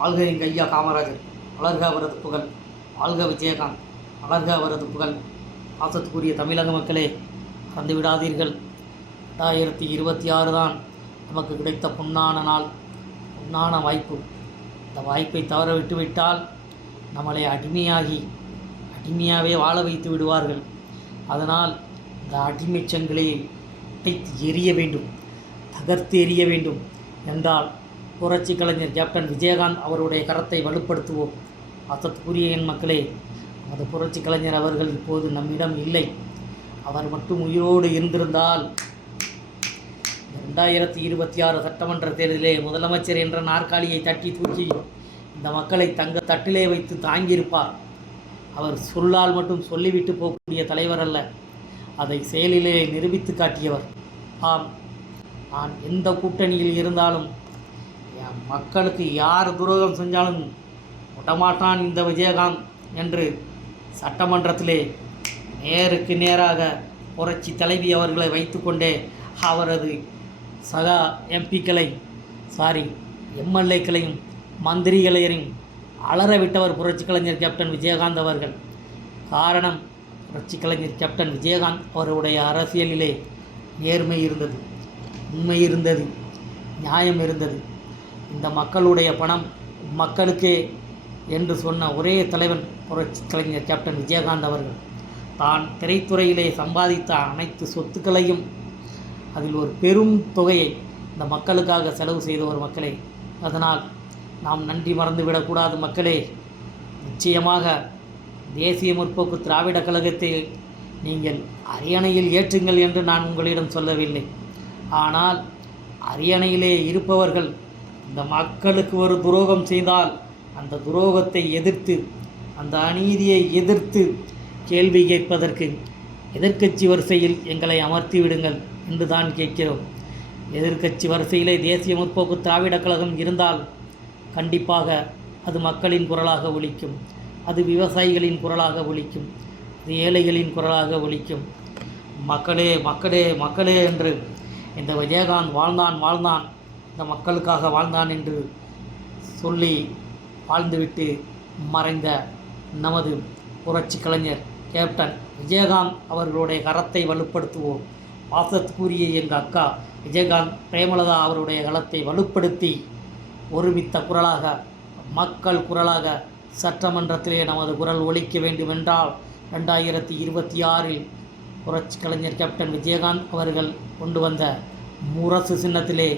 வாழ்க எங்கள் ஐயா காமராஜர், வளர்க அவரது புகழ். வாழ்க விஜயகாந்த், வளர்க அவரது புகழ். பாசத்துக்குரிய தமிழக மக்களே, மறந்து விடாதீர்கள். 2026 தான் நமக்கு கிடைத்த பொன்னான நாள், பொன்னான வாய்ப்பு. இந்த வாய்ப்பை தவற விட்டுவிட்டால் நம்மளை அடிமையாகவே வாழ வைத்து விடுவார்கள். அதனால் இந்த அடிமைச் சங்கிலியை உடைத்து எறிய வேண்டும், தகர்த்து எறிய வேண்டும் என்றால் புரட்சி கலைஞர் கேப்டன் விஜயகாந்த் அவருடைய கரத்தை வலுப்படுத்துவோம். பாசத்துக்குரிய என் மக்களே, நமது புரட்சி கலைஞர் அவர்கள் இப்போது நம்மிடம் இல்லை. அவர் மட்டும் உயிரோடு இருந்திருந்தால் 2026 சட்டமன்ற தேர்தலிலே முதலமைச்சர் என்ற நாற்காலியை தட்டி தூக்கி இந்த மக்களை தங்க தட்டிலே வைத்து தாங்கியிருப்பார். அவர் சொல்லால் மட்டும் சொல்லிவிட்டு போகக்கூடிய தலைவர் அல்ல, அதை செயலிலே நிரூபித்து காட்டியவர். ஆம், நான் எந்த கூட்டணியில் இருந்தாலும் என் மக்களுக்கு யார் துரோகம் செஞ்சாலும் விடமாட்டான் இந்த விஜயகாந்த் என்று சட்டமன்றத்திலே நேருக்கு நேராக புரட்சி தலைவி அவர்களை வைத்துக்கொண்டே அவரது சகா எம்எல்ஏக்களையும் மந்திரிகளையும் அலறவிட்டவர் புரட்சி கலைஞர் கேப்டன் விஜயகாந்த் அவர்கள். காரணம், புரட்சி கலைஞர் கேப்டன் விஜயகாந்த் அவருடைய அரசியலிலே நேர்மை இருந்தது, உண்மை இருந்தது, நியாயம் இருந்தது. இந்த மக்களுடைய பணம் மக்களுக்கே என்று சொன்ன ஒரே தலைவன் புரட்சி கலைஞர் கேப்டன் விஜயகாந்த் அவர்கள். தான் திரைத்துறையிலே சம்பாதித்த அனைத்து சொத்துக்களையும் அதில் ஒரு பெரும் தொகையை இந்த மக்களுக்காக செலவு செய்தவர் மக்களே. அதனால் நாம் நன்றி மறந்துவிடக்கூடாது மக்களே. நிச்சயமாக தேசிய முற்போக்கு திராவிட கழகத்தை நீங்கள் அரியணையில் ஏற்றுங்கள் என்று நான் உங்களிடம் சொல்லவில்லை. ஆனால் அரியணையிலே இருப்பவர்கள் இந்த மக்களுக்கு ஒரு துரோகம் செய்தால் அந்த துரோகத்தை எதிர்த்து, அந்த அநீதியை எதிர்த்து கேள்வி கேட்பதற்கு எதிர்க்கட்சி வரிசையில் எங்களை அமர்த்தி விடுங்கள் என்று தான் கேட்கிறோம். எதிர்க்கட்சி வரிசையிலே தேசிய முற்போக்கு திராவிட கழகம் இருந்தால் கண்டிப்பாக அது மக்களின் குரலாக ஒலிக்கும், அது விவசாயிகளின் குரலாக ஒலிக்கும், அது ஏழைகளின் குரலாக ஒலிக்கும். மக்களே மக்களே மக்களே என்று இந்த விஜயகாந்த் வாழ்ந்தான் இந்த மக்களுக்காக வாழ்ந்தான் என்று சொல்லி வாழ்ந்துவிட்டு மறைந்த நமது புரட்சி கலைஞர் கேப்டன் விஜயகாந்த் அவர்களுடைய கரத்தை வலுப்படுத்துவோம். பாசத்துக்குரிய எங்கள் அக்கா விஜயகாந்த் பிரேமலதா அவருடைய கரத்தை வலுப்படுத்தி ஒருமித்த குரலாக, மக்கள் குரலாக சட்டமன்றத்திலே நமது குரல் ஒலிக்க வேண்டுமென்றால் 2026 புரட்சி கலைஞர் கேப்டன் விஜயகாந்த் அவர்கள் கொண்டு வந்த முரசு சின்னத்திலே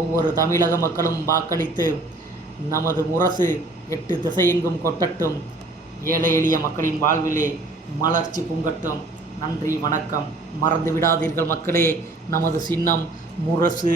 ஒவ்வொரு தமிழக மக்களும் வாக்களித்து நமது முரசு 8 திசையெங்கும் கொட்டட்டும். ஏழை எளிய மக்களின் வாழ்விலே மலர்ச்சி பொங்கட்டும். நன்றி, வணக்கம். மறந்து விடாதீர்கள் மக்களே, நமது சின்னம் முரசு.